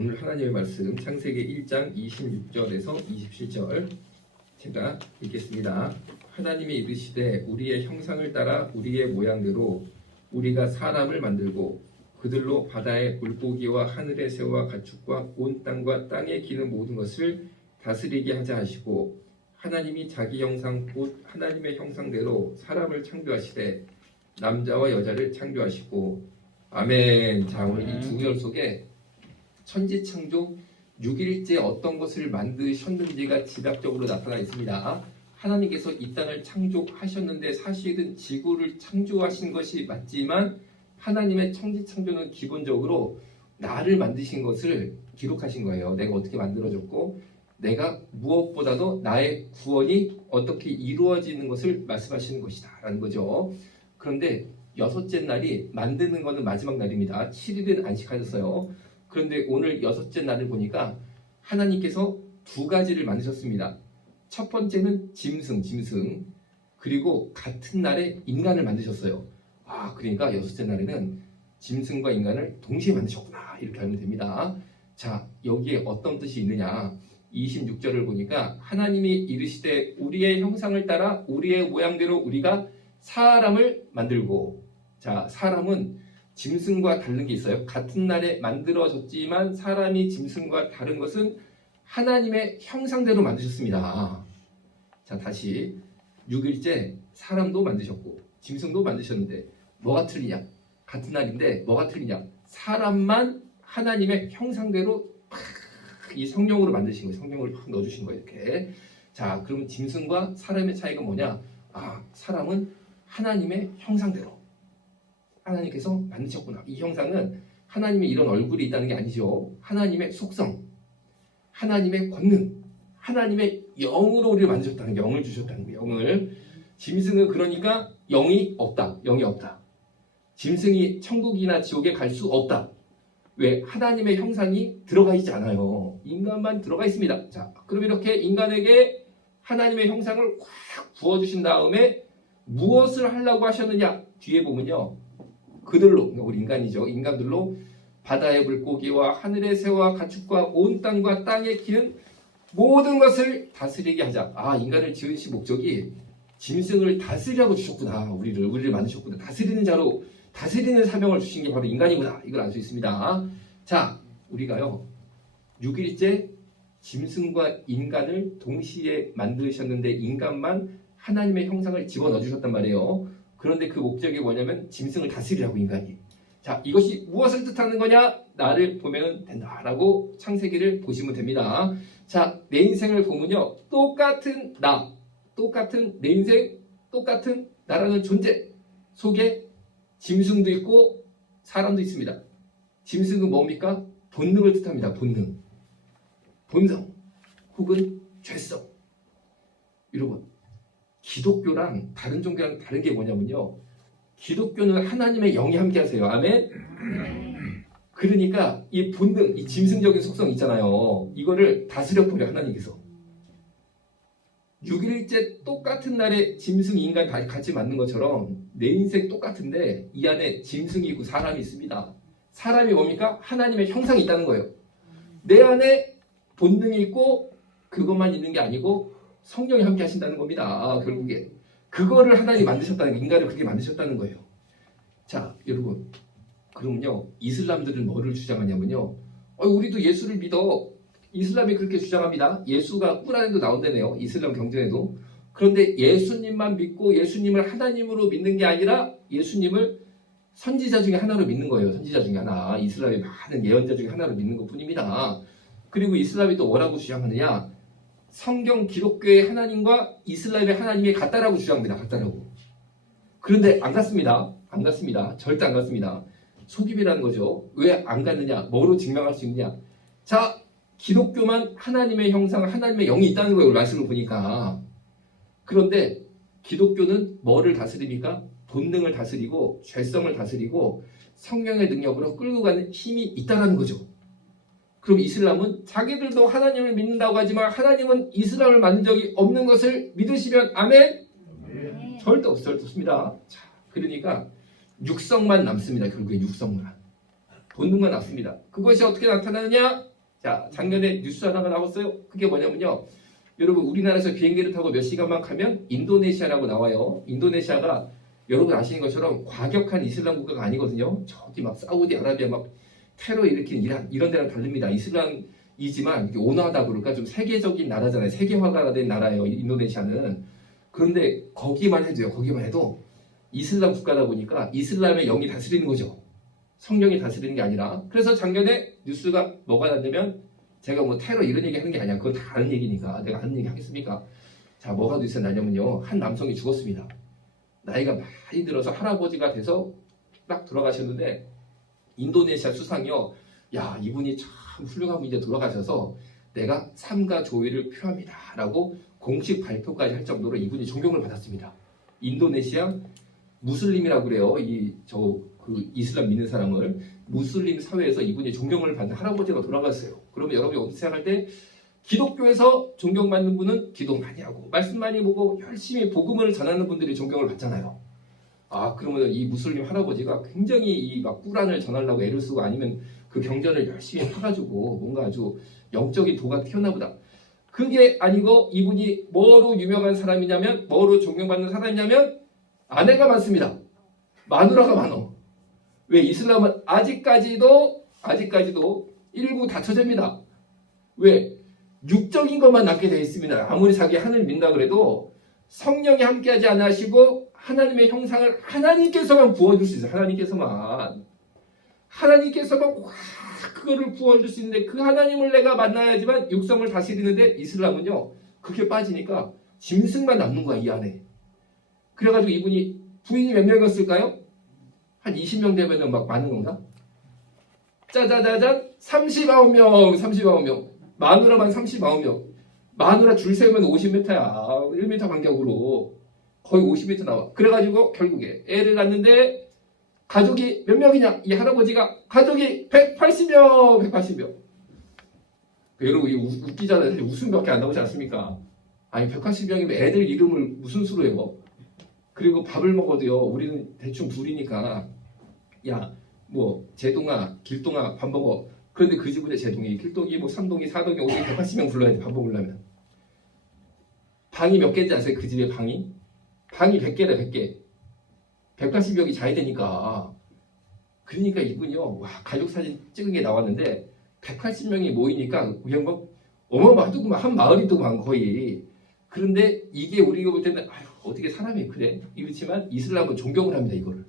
오늘 하나님의 말씀 창세기 1장 26절에서 27절 제가 읽겠습니다. 하나님이 이르시되 우리의 형상을 따라 우리의 모양대로 우리가 사람을 만들고 그들로 바다의 물고기와 하늘의 새와 가축과 온 땅과 땅에 기는 모든 것을 다스리게 하자 하시고 하나님이 자기 형상 곧 하나님의 형상대로 사람을 창조하시되 남자와 여자를 창조하시고 아멘. 자, 오늘 이 두 구절 속에 천지창조 6일째 어떤 것을 만드셨는지가 지략적으로 나타나 있습니다. 하나님께서 이 땅을 창조하셨는데 사실은 지구를 창조하신 것이 맞지만 하나님의 천지창조는 기본적으로 나를 만드신 것을 기록하신 거예요. 내가 어떻게 만들어졌고 내가 무엇보다도 나의 구원이 어떻게 이루어지는 것을 말씀하시는 것이다 라는 거죠. 그런데 여섯째 날이 만드는 것은 마지막 날입니다. 7일은 안식하셨어요. 그런데 오늘 여섯째 날을 보니까 하나님께서 두 가지를 만드셨습니다. 첫 번째는 짐승 그리고 같은 날에 인간을 만드셨어요. 그러니까 여섯째 날에는 짐승과 인간을 동시에 만드셨구나 이렇게 알면 됩니다. 자, 여기에 어떤 뜻이 있느냐 26절을 보니까 하나님이 이르시되 우리의 형상을 따라 우리의 모양대로 우리가 사람을 만들고, 자, 사람은 짐승과 다른 게 있어요. 같은 날에 만들어졌지만 사람이 짐승과 다른 것은 하나님의 형상대로 만드셨습니다. 자, 다시 6일째 사람도 만드셨고 짐승도 만드셨는데 뭐가 틀리냐? 같은 날인데 뭐가 틀리냐? 사람만 하나님의 형상대로 이 성령으로 만드신 거예요. 성령을 팍 넣어주신 거예요. 이렇게. 자, 그럼 짐승과 사람의 차이가 뭐냐? 사람은 하나님의 형상대로 하나님께서 만드셨구나. 이 형상은 하나님의 이런 얼굴이 있다는 게 아니죠. 하나님의 속성, 하나님의 권능, 하나님의 영으로 우리를 만드셨다는 게, 영을 주셨다는 거예요. 영을. 짐승은 그러니까 영이 없다. 영이 없다. 짐승이 천국이나 지옥에 갈 수 없다. 왜? 하나님의 형상이 들어가 있지 않아요. 인간만 들어가 있습니다. 자, 그럼 이렇게 인간에게 하나님의 형상을 확 부어주신 다음에 무엇을 하려고 하셨느냐? 뒤에 보면요. 그들로, 우리 인간이죠. 인간들로 바다의 물고기와 하늘의 새와 가축과 온 땅과 땅에 기는 모든 것을 다스리게 하자. 인간을 지으신 목적이 짐승을 다스리라고 주셨구나. 우리를 만드셨구나. 다스리는 자로, 다스리는 사명을 주신 게 바로 인간이구나. 이걸 알 수 있습니다. 자, 우리가요 6일째 짐승과 인간을 동시에 만드셨는데 인간만 하나님의 형상을 집어넣어 주셨단 말이에요. 그런데 그 목적이 뭐냐면 짐승을 다스리라고, 인간이. 자, 이것이 무엇을 뜻하는 거냐? 나를 보면 된다라고 창세기를 보시면 됩니다. 자, 내 인생을 보면요, 똑같은 나, 똑같은 내 인생, 똑같은 나라는 존재 속에 짐승도 있고 사람도 있습니다. 짐승은 뭡니까? 본능을 뜻합니다. 본성 혹은 죄성. 여러분, 기독교랑 다른 종교랑 다른 게 뭐냐면요, 기독교는 하나님의 영이 함께 하세요. 아멘. 그러니까 이 본능, 이 짐승적인 속성 있잖아요, 이거를 다스려버려 하나님께서. 6일째 똑같은 날에 짐승, 인간 다 같이 만든 것처럼 내 인생 똑같은데 이 안에 짐승이 있고 사람이 있습니다. 사람이 뭡니까? 하나님의 형상이 있다는 거예요. 내 안에 본능이 있고 그것만 있는 게 아니고 성령이 함께 하신다는 겁니다. 결국에 그거를 하나님이 만드셨다는 거예요. 인간을 그렇게 만드셨다는 거예요. 자, 여러분, 그러면요, 이슬람들은 뭐를 주장하냐면요, 우리도 예수를 믿어. 이슬람이 그렇게 주장합니다. 예수가 꾸란에도 나온다네요. 이슬람 경전에도. 그런데 예수님만 믿고 예수님을 하나님으로 믿는 게 아니라 예수님을 선지자 중에 하나로 믿는 거예요. 선지자 중에 하나. 이슬람의 많은 예언자 중에 하나로 믿는 것뿐입니다. 그리고 이슬람이 또 뭐라고 주장하느냐? 성경 기독교의 하나님과 이슬람의 하나님이 같다라고 주장합니다. 같다라고. 그런데 안 같습니다. 안 같습니다. 절대 안 같습니다. 속임이라는 거죠. 왜 안 같느냐? 뭐로 증명할 수 있느냐? 자, 기독교만 하나님의 형상, 하나님의 영이 있다는 거예요. 말씀을 보니까. 그런데 기독교는 뭐를 다스립니까? 본능을 다스리고 죄성을 다스리고 성령의 능력으로 끌고 가는 힘이 있다는 거죠. 그럼 이슬람은 자기들도 하나님을 믿는다고 하지만 하나님은 이슬람을 만든 적이 없는 것을 믿으시면 아멘? 절대 없습니다. 자, 그러니까 육성만 남습니다. 결국에 육성만. 본능만 남습니다. 그것이 어떻게 나타나느냐? 자, 작년에 뉴스 하나가 나왔어요. 그게 뭐냐면요. 여러분 우리나라에서 비행기를 타고 몇 시간만 가면 인도네시아라고 나와요. 인도네시아가 여러분 아시는 것처럼 과격한 이슬람 국가가 아니거든요. 저기 막 사우디아라비아 막 테러 일으키는 이런 데랑 다릅니다. 이슬람이지만 이게 온화하다 그럴까 좀 세계적인 나라잖아요. 세계화가 된 나라예요. 인도네시아는. 그런데 거기만 해도요. 거기만 해도 이슬람 국가다 보니까 이슬람의 영이 다스리는 거죠. 성령이 다스리는 게 아니라. 그래서 작년에 뉴스가 뭐가 났냐면 제가 뭐 테러 이런 얘기 하는 게 아니야. 그건 다 아는 얘기니까 내가 아는 얘기 하겠습니까? 자, 뭐가 뉴스에 나냐면요. 한 남성이 죽었습니다. 나이가 많이 들어서 할아버지가 돼서 딱 돌아가셨는데 인도네시아 수상이요. 야, 이분이 참 훌륭한 분이 돌아가셔서 내가 삼가 조의를 표합니다. 라고 공식 발표까지 할 정도로 이분이 존경을 받았습니다. 인도네시아 무슬림이라고 그래요. 그 이슬람 믿는 사람을 무슬림 사회에서 이분이 존경을 받는 할아버지가 돌아갔어요. 그러면 여러분이 어떻게 생각할 때 기독교에서 존경받는 분은 기도 많이 하고 말씀 많이 보고 열심히 복음을 전하는 분들이 존경을 받잖아요. 아, 그러면 이 무슬림 할아버지가 굉장히 이 막 꾸란을 전하려고 애를 쓰고 아니면 그 경전을 열심히 해가지고 뭔가 아주 영적인 도가 튀었나 보다. 그게 아니고 이분이 뭐로 유명한 사람이냐면 뭐로 존경받는 사람이냐면 아내가 많습니다. 마누라가 많어. 왜 이슬람은 아직까지도 일부 다처제입니다. 왜? 육적인 것만 남게 되어 있습니다. 아무리 자기 하늘 믿는다 그래도 성령이 함께하지 않으시고 하나님의 형상을 하나님께서만 부어줄 수 있어요. 하나님께서만 확 그거를 부어줄 수 있는데 그 하나님을 내가 만나야지만 육성을 다스리는데 이슬람은요 그렇게 빠지니까 짐승만 남는 거야 이 안에. 그래가지고 이분이 부인이 몇 명이었을까요? 한 20명 되면 막 많은 건가? 짜자자잔 39명 마누라만 39명 마누라 줄 세우면 50m야 1m 간격으로 거의 50m 나와. 그래가지고 결국에 애를 낳는데 가족이 몇 명이냐? 이 할아버지가 가족이 180명 여러분 이거 웃기잖아요. 사실 웃음밖에 안 나오지 않습니까? 아니 180명이면 애들 이름을 무슨 수로 해요? 그리고 밥을 먹어도요 우리는 대충 둘이니까 야 뭐 제동아 길동아 밥 먹어. 그런데 그 집은에 제동이 길동이 뭐 3동이 4동이 5동이 180명 불러야 돼. 밥 먹으려면. 방이 몇 개인지 아세요? 그 집에 방이 100개다 100개 180명이 자야 되니까. 그러니까 이분이요 와, 가족 사진 찍은 게 나왔는데 180명이 모이니까 그냥 막 어마어마하더구만. 한 마을이더구만 거의. 그런데 이게 우리가 볼 때는 아유 어떻게 사람이 그래? 이렇지만 이슬람은 존경을 합니다 이거를.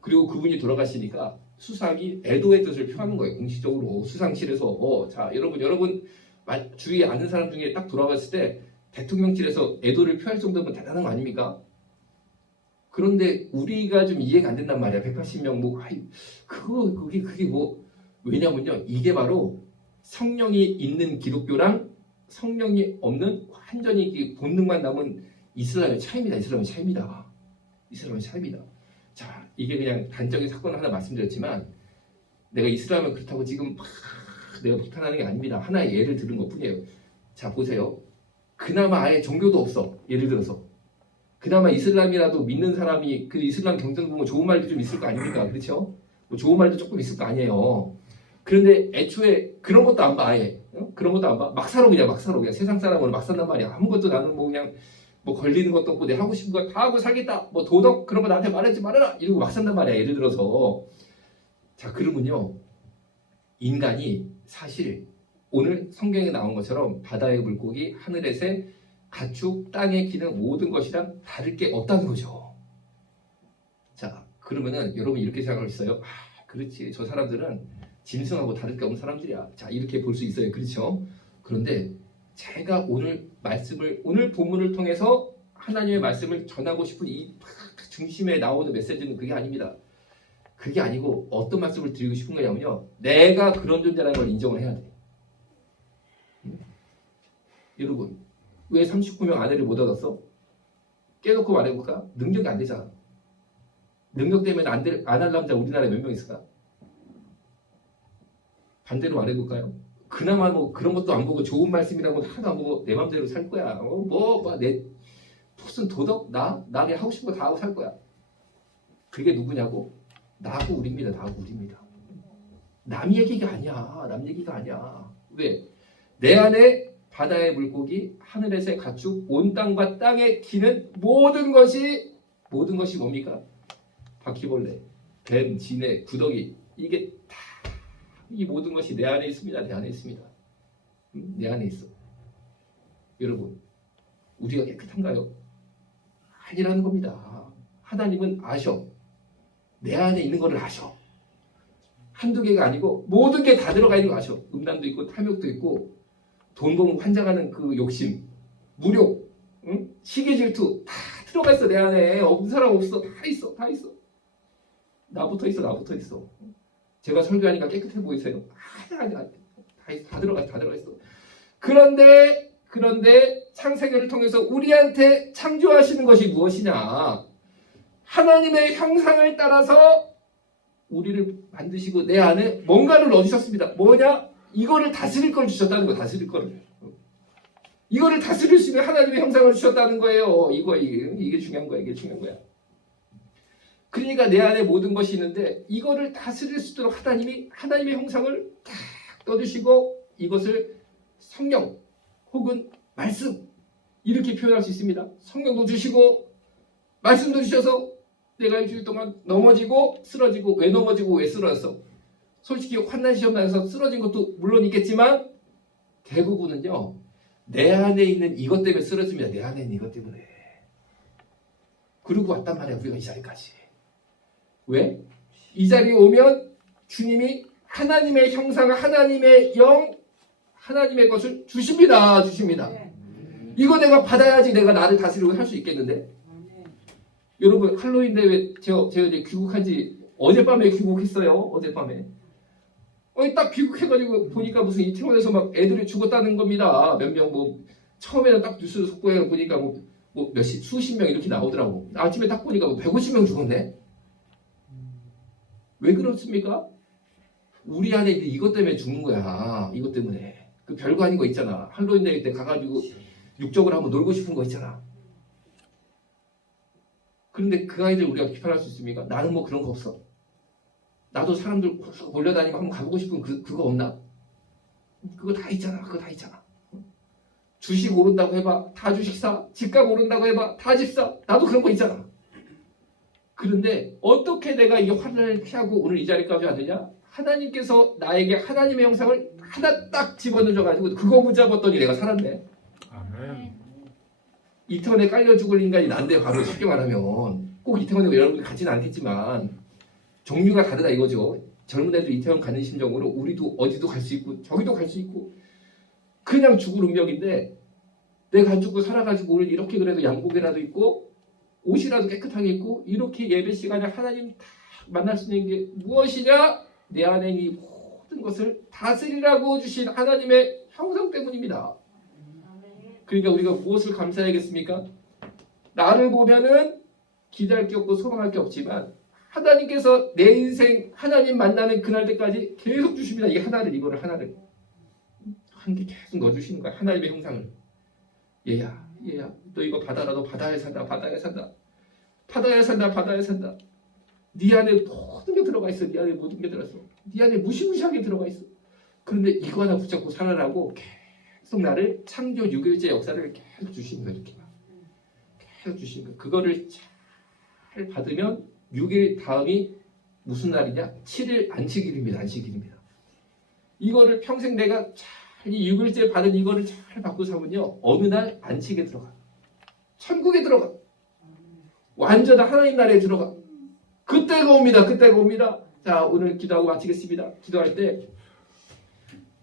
그리고 그분이 돌아가시니까 수상이 애도의 뜻을 표하는 거예요. 공식적으로 수상실에서 자 여러분 주위에 아는 사람 중에 딱 돌아갔을 때 대통령실에서 애도를 표할 정도면 대단한 거 아닙니까? 그런데 우리가 좀 이해가 안 된단 말이야. 180명 뭐 그게 뭐 왜냐면요 이게 바로 성령이 있는 기독교랑 성령이 없는 완전히 본능만 남은 이슬람의 차이입니다. 이슬람의 차이입니다. 자, 이게 그냥 단적인 사건 하나 말씀드렸지만 내가 이슬람을 그렇다고 지금 막 내가 비판하는 게 아닙니다. 하나의 예를 들은 것뿐이에요. 자, 보세요. 그나마 아예 종교도 없어. 예를 들어서 그나마 이슬람이라도 믿는 사람이 그 이슬람 경전 보면 좋은 말도 좀 있을 거 아닙니까? 그렇죠? 뭐 좋은 말도 조금 있을 거 아니에요. 그런데 애초에 그런 것도 안 봐. 아예 그런 것도 안 봐. 막 살아 그냥 세상 사람은 막 산단 말이야. 아무것도 나는 뭐 그냥 뭐 걸리는 것도 없고 내 하고 싶은 거 다 하고 살겠다. 뭐 도덕 그런 거 나한테 말하지 말아라. 이러고 막 산단 말이야. 예를 들어서 자 그러면요 인간이 사실 오늘 성경에 나온 것처럼 바다의 물고기, 하늘의 새, 가축, 땅에 기는 모든 것이랑 다를 게 없다는 거죠. 자 그러면은 여러분 이렇게 생각할 수 있어요. 그렇지 저 사람들은 짐승하고 다를 게 없는 사람들이야. 자 이렇게 볼 수 있어요. 그렇죠? 그런데 제가 오늘 본문을 통해서 하나님의 말씀을 전하고 싶은 이 중심에 나오는 메시지는 그게 아닙니다. 그게 아니고 어떤 말씀을 드리고 싶은 거냐면요. 내가 그런 존재라는 걸 인정을 해야 돼. 여러분 왜 39명 아내를 못 얻었어? 깨놓고 말해볼까? 능력이 안 되잖아. 능력 때문에 안 할 남자 우리나라에 몇 명 있을까? 반대로 말해볼까요? 그나마 뭐 그런 것도 안 보고 좋은 말씀이라고 하나도 안 보고 내 맘대로 살 거야. 무슨 도덕? 나게 하고 싶은 거 다 하고 살 거야. 그게 누구냐고? 나하고 우리입니다. 남 얘기가 아니야. 남 얘기가 아니야. 왜? 내 안에 바다의 물고기, 하늘에서의 가축, 온 땅과 땅에 기는 모든 것이 뭡니까? 바퀴벌레, 뱀, 지네, 구더기, 이게 다 이 모든 것이 내 안에 있습니다. 내 안에 있습니다. 내 안에 있어. 여러분, 우리가 깨끗한가요? 아니라는 겁니다. 하나님은 아셔. 내 안에 있는 것을 아셔. 한두 개가 아니고 모든 게 다 들어가 있는 거 아셔. 음란도 있고 탐욕도 있고 돈 벌고 환장하는 그 욕심, 무욕, 응? 시기 질투 다 들어가 있어. 내 안에 없는 사람 없어. 다 있어. 다 있어. 나부터 있어. 나부터 있어. 제가 설교하니까 깨끗해 보이세요? 아니. 다 들어가 있어. 그런데 창세기를 통해서 우리한테 창조하시는 것이 무엇이냐? 하나님의 형상을 따라서 우리를 만드시고 내 안에 뭔가를 넣으셨습니다. 뭐냐? 이거를 다스릴 걸 주셨다는 거예요. 다스릴 거를. 이거를 다스릴 수 있는 하나님의 형상을 주셨다는 거예요. 이게 중요한 거야. 이게 중요한 거야. 그러니까 내 안에 모든 것이 있는데 이거를 다스릴 수 있도록 하나님의 형상을 딱 떠주시고 이것을 성령 혹은 말씀 이렇게 표현할 수 있습니다. 성령도 주시고 말씀도 주셔서 내가 일주일 동안 넘어지고 쓰러지고 왜 넘어지고 왜 쓰러졌어? 솔직히 환난 시험 당해서 쓰러진 것도 물론 있겠지만 대부분은요 내 안에 있는 이것 때문에 쓰러집니다. 내 안에 있는 이것 때문에. 그러고 왔단 말이야 우리가 이 자리까지. 왜? 이 자리에 오면 주님이 하나님의 형상, 하나님의 영, 하나님의 것을 주십니다. 이거 내가 받아야지 내가 나를 다스리고 할 수 있겠는데? 여러분 할로윈 대회 제가 이제 귀국한 지 어젯밤에 귀국했어요. 어젯밤에. 딱 귀국해가지고 보니까 무슨 이태원에서 막 애들이 죽었다는 겁니다. 몇 명 처음에는 딱 뉴스 속보에 보니까 수십 명 이렇게 나오더라고. 아침에 딱 보니까 150명 죽었네. 왜 그렇습니까? 우리 안에 이것 때문에 죽는 거야. 이것 때문에. 그 별거 아닌 거 있잖아. 할로윈 대회 때 가가지고 육적으로 한번 놀고 싶은 거 있잖아. 그런데 그 아이들 우리가 비판할 수 있습니까? 나는 그런 거 없어. 나도 사람들 몰려다니고 한번 가보고 싶은 그거 없나? 그거 다 있잖아. 주식 오른다고 해봐. 다 주식 사. 집값 오른다고 해봐. 다 집 사. 나도 그런 거 있잖아. 그런데 어떻게 내가 이 환난을 피하고 오늘 이 자리까지 왔느냐? 하나님께서 나에게 하나님의 형상을 하나 딱 집어넣어가지고 그거 붙잡았더니 내가 살았네. 아멘. 이태원에 깔려 죽을 인간이 난데 바로 쉽게 말하면 꼭 이태원에 여러분이 가지는 않겠지만 종류가 다르다 이거죠. 젊은 애들 이태원 가는 심정으로 우리도 어디도 갈 수 있고 저기도 갈 수 있고 그냥 죽을 운명인데 내가 안 죽고 살아가지고 오늘 이렇게 그래도 양복이라도 입고 옷이라도 깨끗하게 입고 이렇게 예배 시간에 하나님 다 만날 수 있는 게 무엇이냐? 내 안에 이 모든 것을 다스리라고 주신 하나님의 형상 때문입니다. 그러니까 우리가 무엇을 감사해야겠습니까? 나를 보면은 기대할 게 없고 소망할 게 없지만 하나님께서 내 인생 하나님 만나는 그날 때까지 계속 주십니다. 이거를 하나를 한 개 계속 넣어주시는 거야. 하나님의 형상을. 얘야 너 이거 받아라. 너 바다에 산다. 네 안에 모든 게 들어가 있어. 네 안에 모든 게 들어있어. 네 안에 무시무시하게 들어가 있어. 그런데 이거 하나 붙잡고 살아라고 계속 나를 창조 6일째 역사를 계속 주시는 거야. 이렇게 계속 주시는 거야. 그거를 잘 받으면 6일 다음이 무슨 날이냐? 7일 안식일입니다. 이거를 평생 내가 이 6일째 받은 이거를 잘 받고 살면요 어느 날 안식에 들어가. 천국에 들어가. 완전 하나님 나라에 들어가. 그때가 옵니다. 자, 오늘 기도하고 마치겠습니다. 기도할 때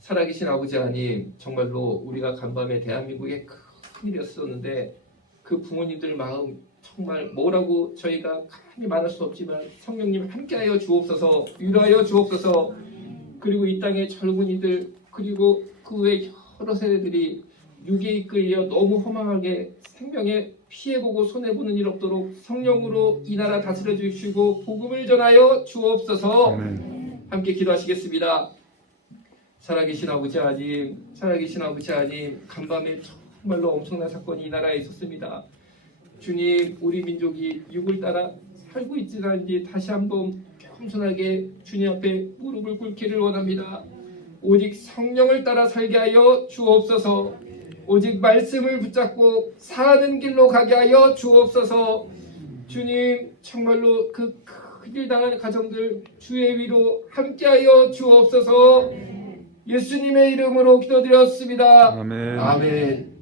살아계신 아버지 하나님, 정말로 우리가 간밤에 대한민국에 큰일이었었는데 그 부모님들 마음 정말 뭐라고 저희가 감히 말할 수 없지만 성령님 함께하여 주옵소서, 위로하여 주옵소서. 그리고 이 땅의 젊은이들 그리고 그 외 여러 세대들이 육에 이끌려 너무 허망하게 생명에 피해보고 손해보는 일 없도록 성령으로 이 나라 다스려 주시고 복음을 전하여 주옵소서. 함께 기도하시겠습니다. 살아계신 아버지 하나님, 간밤에 정말로 엄청난 사건이 이 나라에 있었습니다. 주님, 우리 민족이 육을 따라 살고 있지라는지 다시 한번 겸손하게 주님 앞에 무릎을 꿇기를 원합니다. 오직 성령을 따라 살게 하여 주옵소서. 오직 말씀을 붙잡고 사는 길로 가게 하여 주옵소서. 주님, 정말로 그 큰일 당하는 가정들 주의 위로 함께하여 주옵소서. 예수님의 이름으로 기도드렸습니다. 아멘. 아멘.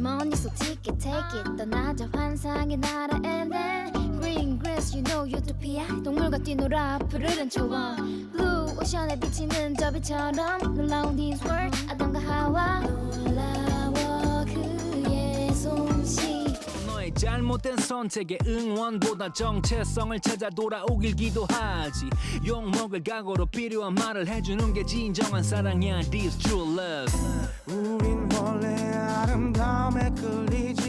주머니 속 ticket take it 떠나자 환상의 나라에는 Green grass you know utopia 동물과 뛰놀아 푸르른 초원 Blue 오션에 비치는 저 빛처럼 놀라운 this world 아담과 하와 놀라워 그의 솜씨 너의 잘못된 선택에 응원보다 정체성을 찾아 돌아오길 기도하지 욕먹을 각오로 필요한 말을 해주는 게 진정한 사랑이야 This true love 우린 원래 아름다움에 끌리지